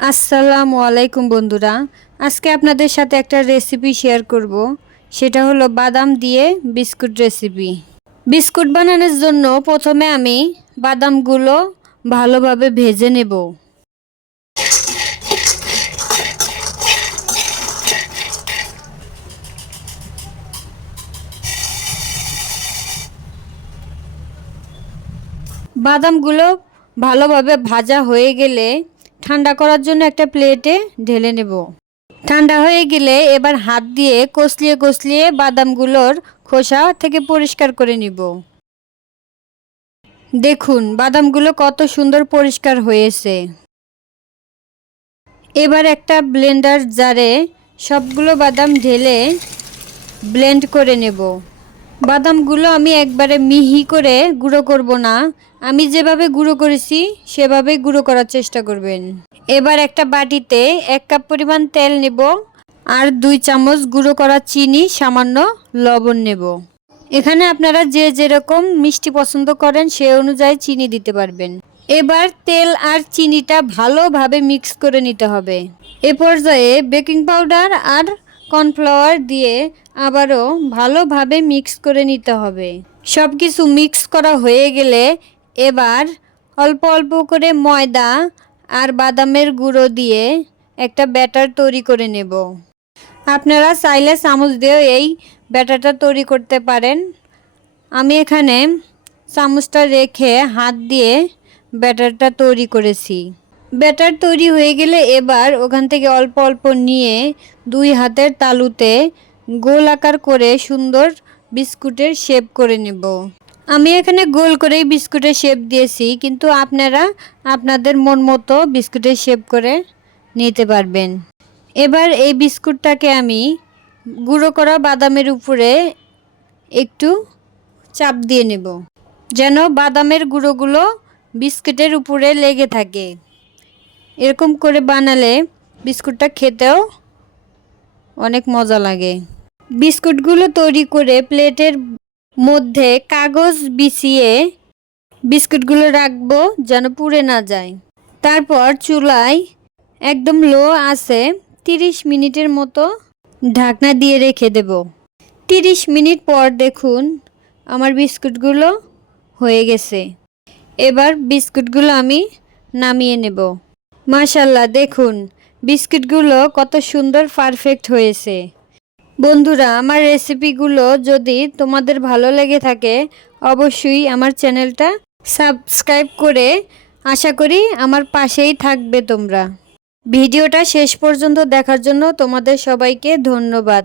আসসালামু আলাইকুম বন্ধুরা। আজকে আপনাদের সাথে একটা রেসিপি শেয়ার করব। সেটা হলো বাদাম দিয়ে বিস্কুট রেসিপি। বিস্কুট বানানোর জন্য প্রথমে আমি বাদামগুলো ভালোভাবে ভেজে নেব। বাদামগুলো ভালোভাবে ভাজা হয়ে গেলে ঠান্ডা করার জন্য একটা প্লেটে ঢেলে নেব। ঠান্ডা হয়ে গেলে এবার হাত দিয়ে কষলিয়ে কষলিয়ে বাদামগুলোর খোসা থেকে পরিষ্কার করে নিব। দেখুন বাদামগুলো কত সুন্দর পরিষ্কার হয়েছে। এবার একটা ব্লেন্ডার জারে সবগুলো বাদাম ঢেলে ব্লেন্ড করে নেব। বাদামগুলো আমি একবারে মিহি করে গুঁড়ো করব না, আমি যেভাবে গুঁড়ো করেছি সেভাবেই গুঁড়ো করার চেষ্টা করবেন। এবার একটা বাটিতে 1 কাপ পরিমাণ তেল নেব আর 2 চামচ গুঁড়ো করা চিনি, সামান্য লবণ নেব। এখানে আপনারা যে যেরকম মিষ্টি পছন্দ করেন সে অনুযায়ী চিনি দিতে পারবেন। এবার তেল আর চিনিটা ভালোভাবে মিক্স করে নিতে হবে। এ পর্যায়ে বেকিং পাউডার আর কর্নফ্লাওয়ার দিয়ে আবারও ভালোভাবে মিক্স করে নিতে হবে। সব কিছু মিক্স করা হয়ে গেলে এবার অল্প অল্প করে ময়দা আর বাদামের গুঁড়ো দিয়ে একটা ব্যাটার তৈরি করে নেব। আপনারা চাইলে চামচ দিয়েও এই ব্যাটারটা তৈরি করতে পারেন। আমি এখানে চামচটা রেখে হাত দিয়ে ব্যাটারটা তৈরি করেছি। ব্যাটার তৈরি হয়ে গেলে এবার ওখান থেকে অল্প অল্প নিয়ে 2 হাতের তালুতে গোল আকার করে সুন্দর বিস্কুটের শেপ করে নেব। আমি এখানে গোল করেই বিস্কুটের শেপ দিয়েছি, কিন্তু আপনারা আপনাদের মন মতো বিস্কুটের শেপ করে নিতে পারবেন। এবার এই বিস্কুটটাকে আমি গুঁড়ো করা বাদামের উপরে একটু চাপ দিয়ে নেব, যেন বাদামের গুঁড়োগুলো বিস্কুটের উপরে লেগে থাকে। এরকম করে বানালে বিস্কুটটা খেতেও অনেক মজা লাগে। বিস্কুটগুলো তৈরি করে প্লেটের মধ্যে কাগজ বিছিয়ে বিস্কুটগুলো রাখবো যেন পুড়ে না যায়। তারপর চুলায় একদম লো আছে 30 মিনিটের মতো ঢাকনা দিয়ে রেখে দেব। 30 মিনিট পর দেখুন আমার বিস্কুটগুলো হয়ে গেছে। এবার বিস্কুটগুলো আমি নামিয়ে নেব। মাশাআল্লাহ, দেখুন বিস্কুটগুলো কত সুন্দর পারফেক্ট হয়েছে। বন্ধুরা, আমার রেসিপিগুলো যদি তোমাদের ভালো লেগে থাকে অবশ্যই আমার চ্যানেলটা সাবস্ক্রাইব করে আশা করি আমার পাশেই থাকবে তোমরা। ভিডিওটা শেষ পর্যন্ত দেখার জন্য তোমাদের সবাইকে ধন্যবাদ।